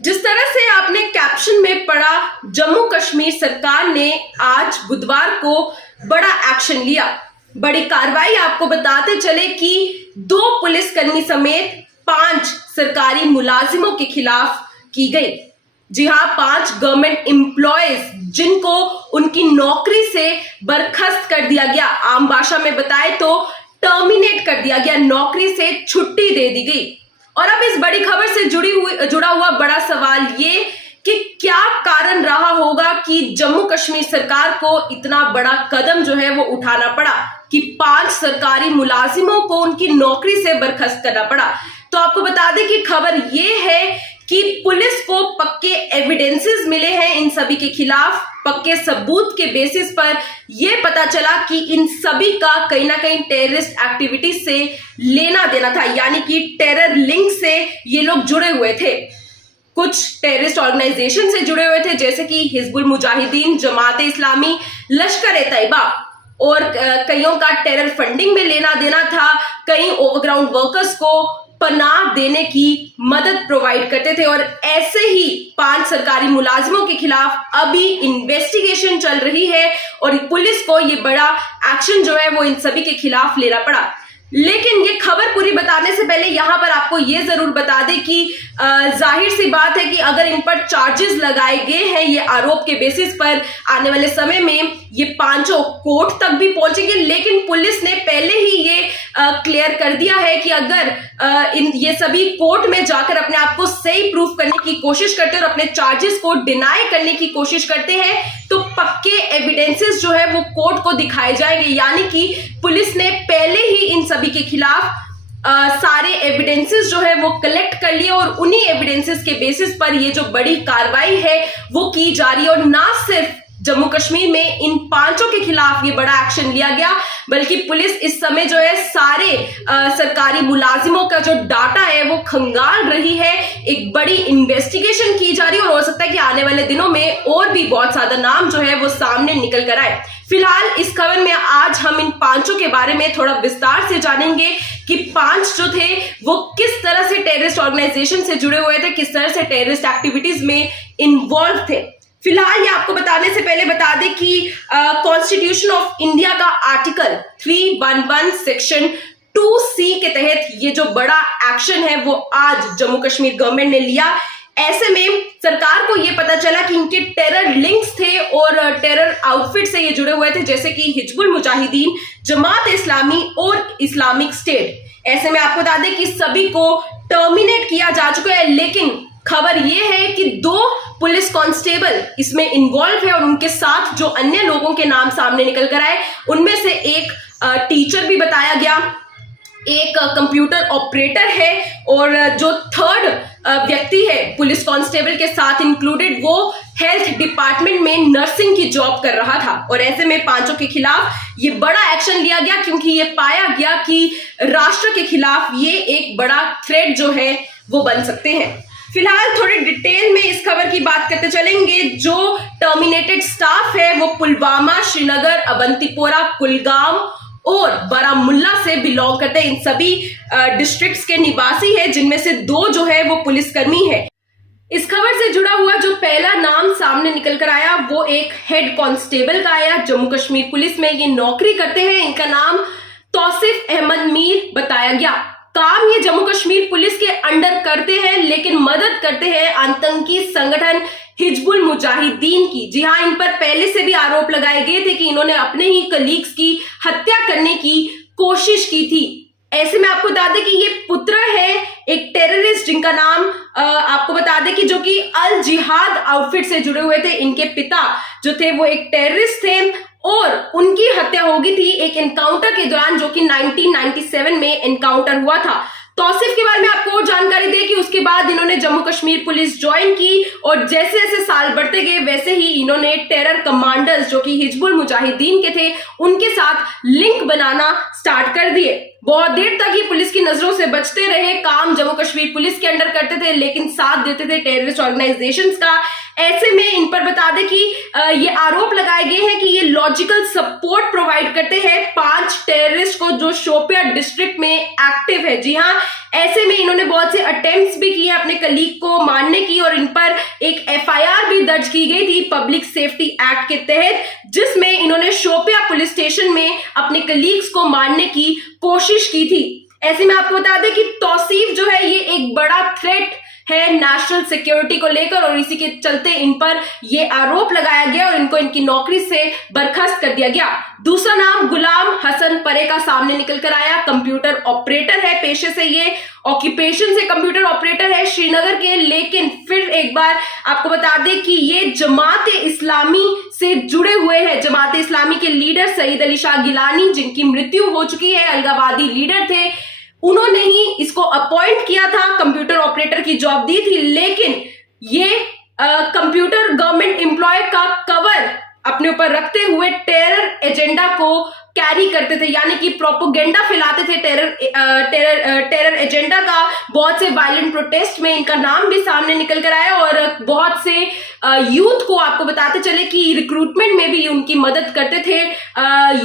जिस तरह से आपने कैप्शन में पढ़ा, जम्मू कश्मीर सरकार ने आज बुधवार को बड़ा एक्शन लिया, बड़ी कार्रवाई। आपको बताते चले कि 2 पुलिसकर्मी समेत 5 सरकारी मुलाजिमों के खिलाफ की गई। जी हां, 5 गवर्नमेंट एम्प्लॉयज जिनको उनकी नौकरी से बर्खास्त कर दिया गया, आम भाषा में बताए तो टर्मिनेट कर दिया गया, नौकरी से छुट्टी दे दी गई। और अब इस बड़ी खबर से जुड़ा हुआ बड़ा सवाल ये कि क्या कारण रहा होगा कि जम्मू कश्मीर सरकार को इतना बड़ा कदम जो है वो उठाना पड़ा कि 5 सरकारी मुलाजिमों को उनकी नौकरी से बर्खास्त करना पड़ा। तो आपको बता दें कि खबर ये है कि पुलिस को पक्के एविडेंसेस मिले हैं इन सभी के खिलाफ। पक्के सबूत के बेसिस पर यह पता चला कि इन सभी का कहीं ना कहीं टेररिस्ट एक्टिविटीज से लेना देना था, यानी कि टेरर लिंक से ये लोग जुड़े हुए थे। कुछ टेररिस्ट ऑर्गेनाइजेशन से जुड़े हुए थे, जैसे कि हिजबुल मुजाहिदीन, जमात इस्लामी, लश्कर-ए-तैयबा, और कईयों का टेरर फंडिंग में लेना देना था। कई ओवरग्राउंड वर्कर्स को पनाह देने की मदद प्रोवाइड करते थे। और ऐसे ही 5 सरकारी मुलाजिमों के खिलाफ अभी इन्वेस्टिगेशन चल रही है और पुलिस को ये बड़ा एक्शन जो है वो इन सभी के खिलाफ लेना पड़ा। लेकिन ये खबर पूरी बताने से पहले यहां पर आपको ये जरूर बता दें कि जाहिर सी बात है कि अगर इन पर चार्जेस लगाए गए हैं ये आरोप के बेसिस पर, आने वाले समय में ये 5 कोर्ट तक भी पहुंचेंगे। लेकिन पुलिस ने पहले ही ये क्लियर कर दिया है कि अगर ये सभी कोर्ट में जाकर अपने आप को सही प्रूफ करने की कोशिश करते हैं और अपने चार्जेस को डिनाई करने की कोशिश करते हैं तो पक्के एविडेंसेस जो है वो कोर्ट को दिखाए जाएंगे। यानी कि पुलिस ने पहले ही इन सभी के खिलाफ सारे एविडेंसेस जो है वो कलेक्ट कर लिए और उन्हीं एविडेंसेस के बेसिस पर ये जो बड़ी कार्रवाई है वो की जा रही है। और ना सिर्फ जम्मू कश्मीर में इन 5 के खिलाफ ये बड़ा एक्शन लिया गया, बल्कि पुलिस इस समय जो है सारे सरकारी मुलाजिमों का जो डाटा है वो खंगाल रही है। एक बड़ी इन्वेस्टिगेशन की जा रही है और हो सकता है कि आने वाले दिनों में और भी बहुत ज्यादा नाम जो है वो सामने निकल कर आए। फिलहाल इस खबर में आज हम इन 5 के बारे में थोड़ा विस्तार से जानेंगे कि 5 जो थे वो किस तरह से टेररिस्ट ऑर्गेनाइजेशन से जुड़े हुए थे, किस तरह से टेररिस्ट एक्टिविटीज में इन्वॉल्व थे। फिलहाल ये आपको बताने से पहले बता दें कि कॉन्स्टिट्यूशन ऑफ इंडिया का आर्टिकल 311 सेक्शन 2C के तहत ये जो बड़ा एक्शन है वो आज जम्मू कश्मीर गवर्नमेंट ने लिया। ऐसे में सरकार को ये पता चला कि इनके टेरर लिंक्स थे और टेरर आउटफिट से ये जुड़े हुए थे, जैसे कि हिजबुल मुजाहिदीन, जमात इस्लामी और इस्लामिक स्टेट। ऐसे में आपको बता दें कि सभी को टर्मिनेट किया जा चुका है। लेकिन खबर यह है कि 2 पुलिस कांस्टेबल इसमें इन्वॉल्व है और उनके साथ जो अन्य लोगों के नाम सामने निकल कर आए उनमें से एक टीचर भी बताया गया, एक कंप्यूटर ऑपरेटर है और जो 3rd व्यक्ति है पुलिस कांस्टेबल के साथ इंक्लूडेड वो हेल्थ डिपार्टमेंट में नर्सिंग की जॉब कर रहा था। और ऐसे में 5 के खिलाफ ये बड़ा एक्शन लिया गया क्योंकि ये पाया गया कि राष्ट्र के खिलाफ ये एक बड़ा थ्रेट जो है वो बन सकते हैं। फिलहाल थोड़ी डिटेल में इस खबर की बात करते चलेंगे। जो टर्मिनेटेड स्टाफ है वो पुलवामा, श्रीनगर, अवंतीपोरा, कुलगाम और बारामुल्ला से बिलोंग करते हैं। इन सभी डिस्ट्रिक्ट्स के निवासी हैं, जिनमें से 2 जो है वो पुलिसकर्मी है। इस खबर से जुड़ा हुआ जो पहला नाम सामने निकल कर आया वो एक हेड कांस्टेबल का आया। जम्मू कश्मीर पुलिस में ये नौकरी करते हैं। इनका नाम तौसीफ अहमद मीर बताया गया। काम ये जम्मू कश्मीर पुलिस के अंडर करते हैं, लेकिन मदद करते हैं आतंकी संगठन हिजबुल मुजाहिदीन की। जी हाँ, इन पर पहले से भी आरोप लगाए गए थे कि इन्होंने अपने ही कलीग्स की हत्या करने की कोशिश की थी। ऐसे में आपको बता दें कि ये पुत्र है एक टेररिस्ट जिनका नाम आपको बता दें कि जो कि अल जिहाद आउटफिट से जुड़े हुए थे। इनके पिता जो थे वो एक टेररिस्ट थे और उनकी हत्या हो गई थी एक एनकाउंटर के दौरान, जो कि 1997 में एनकाउंटर हुआ था। तौसीफ के बारे में आपको और जानकारी दे कि उसके बाद इन्होंने जम्मू कश्मीर पुलिस ज्वाइन की और जैसे जैसे साल बढ़ते गए वैसे ही इन्होंने टेरर कमांडर्स जो कि हिजबुल मुजाहिदीन के थे उनके साथ लिंक बनाना स्टार्ट कर दिए। बहुत देर तक ही पुलिस की नजरों से बचते रहे, काम जम्मू कश्मीर पुलिस के अंडर करते थे लेकिन साथ देते थे टेररिस्ट ऑर्गेनाइजेशंस का। ऐसे में इन पर बता दें कि ये आरोप लगाए गए हैं कि ये लॉजिकल सपोर्ट प्रोवाइड करते हैं 5 टेररिस्ट को जो शोपियां डिस्ट्रिक्ट में एक्टिव है। जी हाँ, ऐसे में इन्होंने बहुत से अटेम्प्ट्स भी किए अपने कलीग को मारने की और इन पर एक एफआईआर भी दर्ज की गई थी पब्लिक सेफ्टी एक्ट के तहत, जिसमें इन्होंने शोपिया पुलिस स्टेशन में अपने कलीग्स को मारने की कोशिश की थी। ऐसे में आपको बता दें कि तौसीफ जो है ये एक बड़ा थ्रेट है नेशनल सिक्योरिटी को लेकर और इसी के चलते इन पर ये आरोप लगाया गया और इनको इनकी नौकरी से बर्खास्त कर दिया गया। दूसरा नाम गुलाम हसन परे का सामने निकल कर आया। कंप्यूटर ऑपरेटर है पेशे से, ये ऑक्यूपेशन से कंप्यूटर ऑपरेटर है श्रीनगर के, लेकिन फिर एक बार आपको बता दें कि ये जमात इस्लामी से जुड़े हुए हैं। जमात इस्लामी के लीडर सईद अली शाह गिलानी, जिनकी मृत्यु हो चुकी है, अलगावादी लीडर थे, उन्होंने ही इसको अपॉइंट किया था, कंप्यूटर ऑपरेटर की जॉब दी थी, लेकिन ये कंप्यूटर गवर्नमेंट एम्प्लॉय का कवर अपने ऊपर रखते हुए टेरर एजेंडा को कैरी करते थे, यानी कि प्रोपोगेंडा फैलाते थे टेरर एजेंडा का। बहुत से वायलेंट प्रोटेस्ट में इनका नाम भी सामने निकल कर आया और बहुत से यूथ को आपको बताते चले कि रिक्रूटमेंट में भी उनकी मदद करते थे।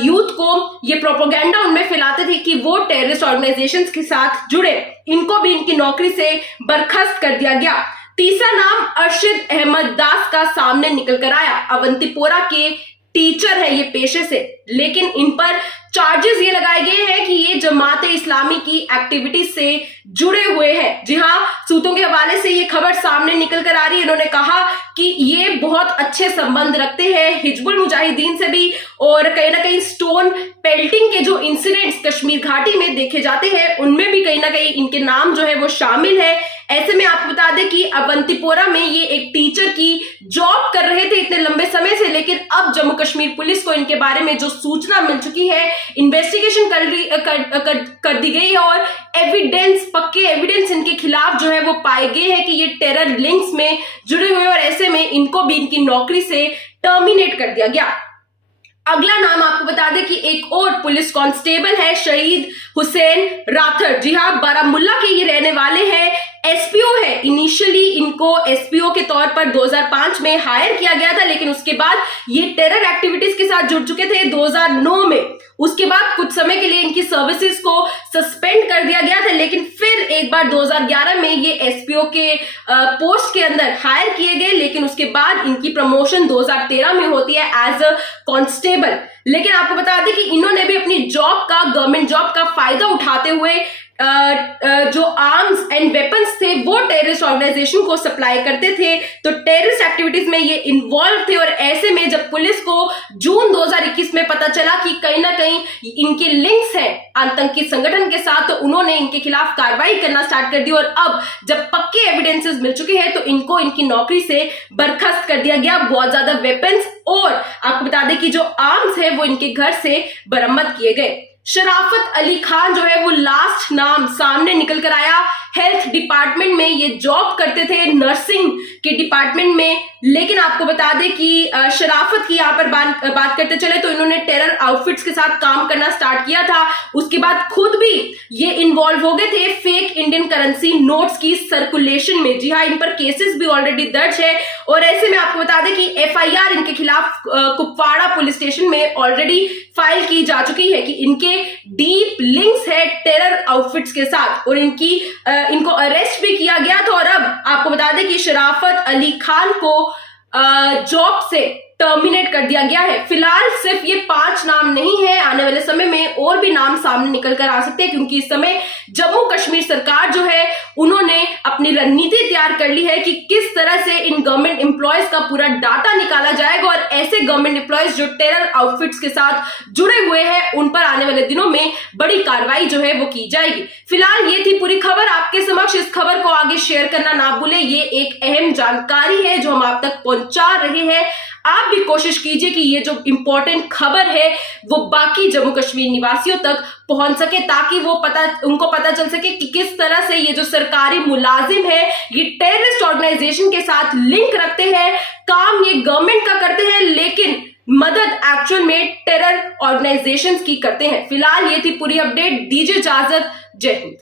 यूथ को ये प्रोपोगेंडा उनमें फैलाते थे कि वो टेररिस्ट ऑर्गेनाइजेशंस के साथ जुड़े। इनको भी इनकी नौकरी से बर्खास्त कर दिया गया। तीसरा नाम अरशद अहमद दास का सामने निकल कर आया। अवंतीपोरा के टीचर है ये पेशे से, लेकिन इन पर चार्जेस ये लगाए गए हैं कि ये जमात इस्लामी की एक्टिविटी से जुड़े हुए हैं। जी हाँ, सूत्रों के हवाले से ये खबर सामने निकल कर आ रही है। इन्होंने कहा कि ये बहुत अच्छे संबंध रखते हैं हिजबुल मुजाहिदीन से भी और कहीं ना कहीं स्टोन पेल्टिंग के जो इंसिडेंट्स कश्मीर घाटी में देखे जाते हैं उनमें भी कहीं ना कहीं इनके नाम जो है वो शामिल है। ऐसे में आपको बता दें कि अवंतीपोरा में ये एक टीचर की जॉब कर रहे थे इतने लंबे समय से, लेकिन अब जम्मू कश्मीर पुलिस को इनके बारे में जो सूचना मिल चुकी है, इन्वेस्टिगेशन कर दी गई है और पक्के एविडेंस इनके खिलाफ जो है वो पाए गए हैं कि ये टेरर लिंक्स में जुड़े हुए और ऐसे में इनको भी इनकी नौकरी से टर्मिनेट कर दिया गया। अगला नाम आपको बता दें कि एक और पुलिस कांस्टेबल है शहीद हुसैन राठर। जी हाँ, बारामुल्ला के ये रहने वाले हैं, एसपीओ है। इनिशियली इनको एसपीओ के तौर पर 2005 में हायर किया गया था, लेकिन उसके बाद ये टेरर एक्टिविटीज के साथ जुड़ चुके थे 2009 में। उसके बाद कुछ समय के लिए इनकी सर्विसेज को सस्पेंड कर दिया गया था, लेकिन फिर एक बार 2011 में ये एसपीओ के पोस्ट के अंदर हायर किए गए, लेकिन उसके बाद इनकी प्रमोशन 2013 में होती है एज अ कांस्टेबल। लेकिन आपको बता दें कि इन्होंने भी अपनी जॉब का, गवर्नमेंट जॉब का फायदा उठाते हुए जो आर्म्स एंड वेपन्स थे वो टेररिस्ट ऑर्गेनाइजेशन को सप्लाई करते थे, तो टेररिस्ट एक्टिविटीज में ये इन्वॉल्व थे। और ऐसे में जब पुलिस को जून 2021 में पता चला कि कहीं ना कहीं इनके लिंक्स हैं आतंकी संगठन के साथ, तो उन्होंने इनके खिलाफ कार्रवाई करना स्टार्ट कर दी और अब जब पक्के एविडेंसेस मिल चुके हैं तो इनको इनकी नौकरी से बर्खास्त कर दिया गया। बहुत ज्यादा वेपन्स और आपको बता दें कि जो आर्म्स है वो इनके घर से बरामद किए गए। शराफत अली खान जो है वो लास्ट नाम सामने निकल कर आया। हेल्थ डिपार्टमेंट में ये जॉब करते थे, नर्सिंग के डिपार्टमेंट में, लेकिन आपको बता दें कि शराफत की यहाँ पर बात करते चले तो इन्होंने टेरर आउटफिट्स के साथ काम करना स्टार्ट किया था। उसके बाद खुद भी ये इन्वॉल्व हो गए थे फेक इंडियन करेंसी नोट्स की सर्कुलेशन में। जी हाँ, इन पर केसेस भी ऑलरेडी दर्ज है और ऐसे में आपको बता दें कि एफआईआर इनके खिलाफ कुपवाड़ा पुलिस स्टेशन में ऑलरेडी फाइल की जा चुकी है कि इनके डीप लिंक्स है टेरर आउटफिट्स के साथ और इनको अरेस्ट भी किया गया था। और अब आपको बता दें कि शराफत अली खान को जॉब से टर्मिनेट कर दिया गया है। फिलहाल सिर्फ ये 5 नाम नहीं है, आने वाले समय में और भी नाम सामने निकल कर आ सकते हैं, क्योंकि इस समय जम्मू कश्मीर सरकार जो है उन्होंने अपनी रणनीति तैयार कर ली है कि किस तरह से इन गवर्नमेंट एम्प्लॉयज का पूरा डाटा निकाला जाएगा और ऐसे गवर्नमेंट एम्प्लॉयज जो टेरर आउटफिट्स के साथ जुड़े हुए हैं उन पर आने वाले दिनों में बड़ी कार्रवाई जो है वो की जाएगी। फिलहाल ये थी पूरी खबर आपके समक्ष। इस खबर को आगे शेयर करना ना भूलें, ये एक अहम जानकारी है जो हम आप तक पहुंचा रहे हैं। आप भी कोशिश कीजिए कि ये जो इंपॉर्टेंट खबर है वो बाकी जम्मू कश्मीर निवासियों तक पहुंच सके, ताकि उनको पता चल सके कि किस तरह से ये जो सरकारी मुलाजिम है ये टेररिस्ट ऑर्गेनाइजेशन के साथ लिंक रखते हैं, काम ये गवर्नमेंट का करते हैं लेकिन मदद एक्चुअल में टेरर ऑर्गेनाइजेशंस की करते हैं। फिलहाल ये थी पूरी अपडेट, दीजिए इजाजत, जय हिंद।